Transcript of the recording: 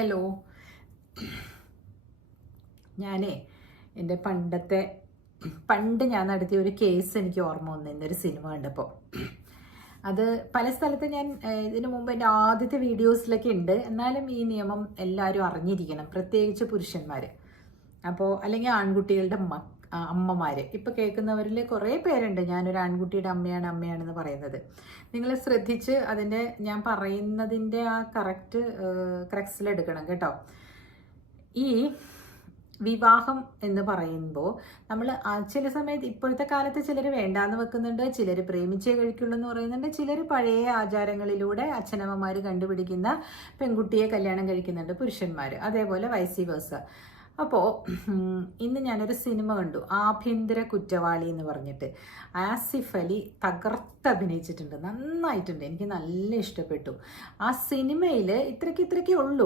Hello ഞാനേ എന്റെ പണ്ടത്തെ പണ്ട് ഞാൻ നടത്തിയ ഒരു കേസ് എനിക്ക് ഓർമ്മ വന്നു. ഒരു സിനിമ കണ്ടപ്പോൾ. അത് പല സ്ഥലത്ത് ഞാൻ ഇതിനു മുമ്പ് എന്റെ ആദ്യത്തെ വീഡിയോസിലൊക്കെ ഉണ്ട്. എന്നാലും ഈ നിയമം എല്ലാവരും അറിഞ്ഞിരിക്കണം. പ്രത്യേകിച്ച് പുരുഷന്മാർ അപ്പോൾ അല്ലെങ്കിൽ ആൺകുട്ടികളുടെ മക് അമ്മമാര്. ഇപ്പൊ കേൾക്കുന്നവരിൽ കുറേ പേരുണ്ട്. ഞാനൊരു ആൺകുട്ടിയുടെ അമ്മയാണ് അമ്മയാണെന്ന് പറയുന്നത്. നിങ്ങൾ ശ്രദ്ധിച്ച് അതിന്റെ ഞാൻ പറയുന്നതിന്റെ ആ കറക്റ്റ് ക്രക്സിലെടുക്കണം കേട്ടോ. ഈ വിവാഹം എന്ന് പറയുമ്പോൾ നമ്മൾ ചില സമയത്ത് ഇപ്പോഴത്തെ കാലത്ത് ചിലർ വേണ്ടാന്ന് വെക്കുന്നുണ്ട് ചിലർ പ്രേമിച്ചേ കഴിക്കുള്ളൂ എന്ന് പറയുന്നുണ്ട് ചിലർ പഴയ ആചാരങ്ങളിലൂടെ അച്ഛനമ്മമാർ കണ്ടുപിടിക്കുന്ന പെൺകുട്ടിയെ കല്യാണം കഴിക്കുന്നുണ്ട് പുരുഷന്മാർ അതേപോലെ വൈസി വേഴ്സ അപ്പോൾ ഇന്ന് ഞാനൊരു സിനിമ കണ്ടു. ആഭ്യന്തര കുറ്റവാളി എന്ന് പറഞ്ഞിട്ട്. ആസിഫ് അലി തകർത്ത് അഭിനയിച്ചിട്ടുണ്ട്. നന്നായിട്ടുണ്ട്. എനിക്ക് നല്ല ഇഷ്ടപ്പെട്ടു. ആ സിനിമയിൽ ഇത്രയ്ക്ക് ഇത്രയ്ക്കേ ഉള്ളൂ.